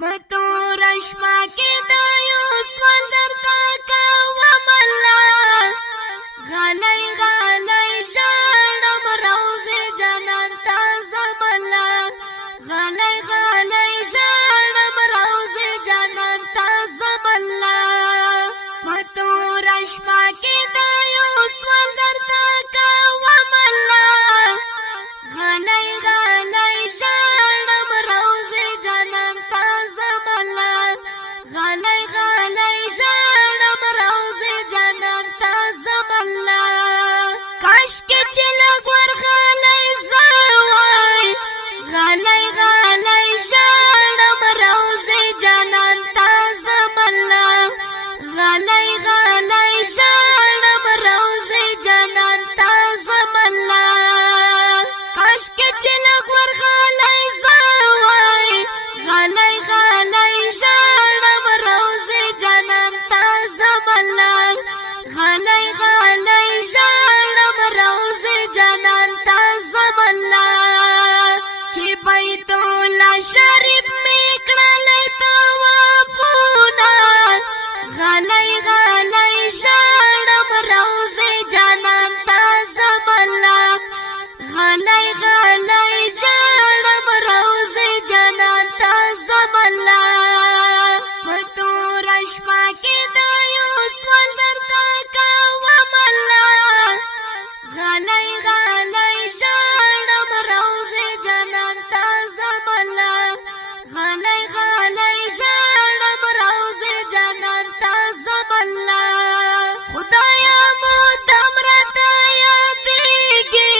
متور شپا کې د یو سوال درته کوم الله غلی غلی ژړم روضې جنان ته ځم الله غلی غلی ژړم روضې جنان ته ځم الله متور شپا کې د یو سوال درته کوم الله غلی غلی ژړم روضې جنان ته ځم الله غلی غلی ژړم روضې جنان ته ځم الله کاشکې چې لږ ورغلی زه وای غلی غلی ژړم روضې جنان ته ځم الله غلی غلی ژړم روضې جنان ته ځم الله کاشکې چې لږ ورغلی زه وای غلی غلی ژړم روضې جنان ته ځم الله غلی غلی ژړم روضې جنان ته ځم الله چې بیت الله شریف مې کړلی طوافونه غلی غلی ژړم روضې جنان ته ځم الله غلی غلی ژړم روضې جنان ته ځم الله متور شپا کې د یو سوال درته کوم الله غلی غلی ژړم روضې جنان ته ځم الله غلی غلی ژړم روضې جنان ته ځم الله خدایا مدام راته یادېږي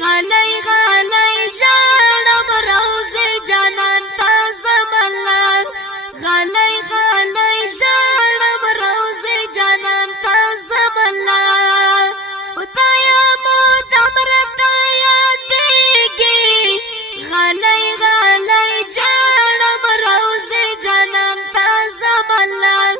غلی غلی ژړم روضې جنان ته ځم الله غلی غلی ژړم روضې جنان ته ځم الله خدایا مدام راته یادېږي غلی غلی ژړم روضې جنان ته ځم الله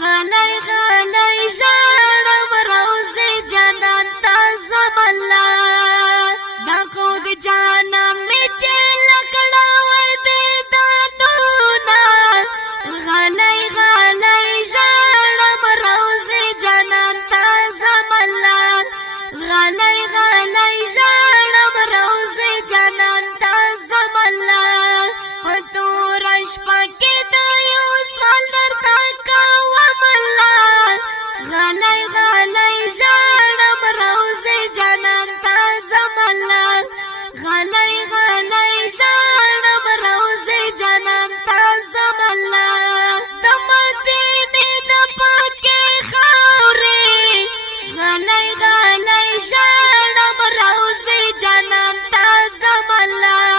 غلی غلی ژړم روضې جنان ته ځم الله دا خو د جانان مې چې لکړوی دیدنونه غلی غلی ژړم روضې جنان ته ځم الله غلی غلی ژړم روضې جنان ته ځم الله په توره شپه کې د یو سوال درته کوم الله غلی غلی ژړم روضې جنان ته ځم الله غلی غلی ژړم روضې جنان ته ځم الله د مدینې د پاکې خاورې غلی غلی ژړم روضې جنان ته ځم الله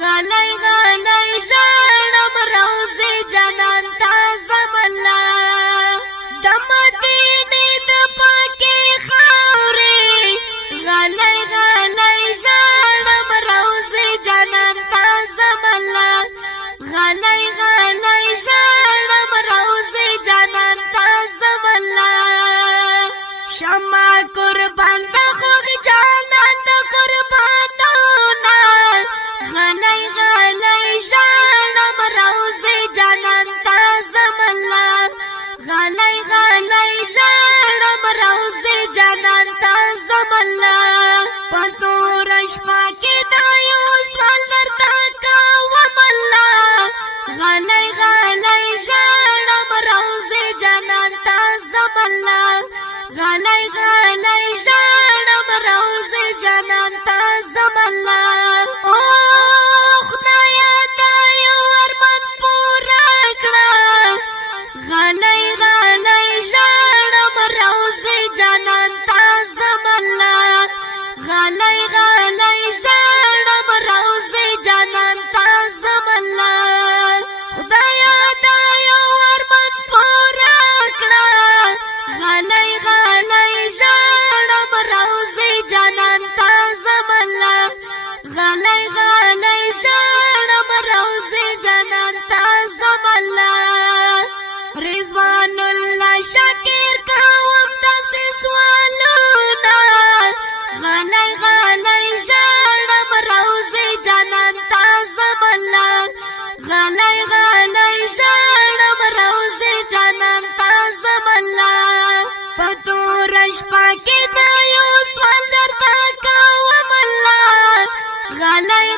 غلی غلی ژړم روضې جنان ته ځم الله د مدینې د پاکې خاورې غلی غلی ژړم روضې جنان ته ځم الله غلی غلی ژړم روضې جنان ته ځم الله شمع قربان د خوږ جانان د قربانونه غلی غلی ژړم روضې جانان ته ځم الله غلی غلی ژړم روضې جانان ته ځم الله په توره شپه کې د یو سوال درته کوم الله غلی غلی ژړم روضې جانان ته ځم الله غلی غلی ژړم روضې جانان ته ځم الله او خدایا دا یو ارمان پوره کړه غلی غلی ژړم روضې جانان ته ځم الله غلی غلی ژړم روضې جانان ته ځم الله خدایا دا یو ارمان پوره کړه غلی غلی ژړم روضې جانان ته ځم الله کې دا یو سوال درته کوم الله غلی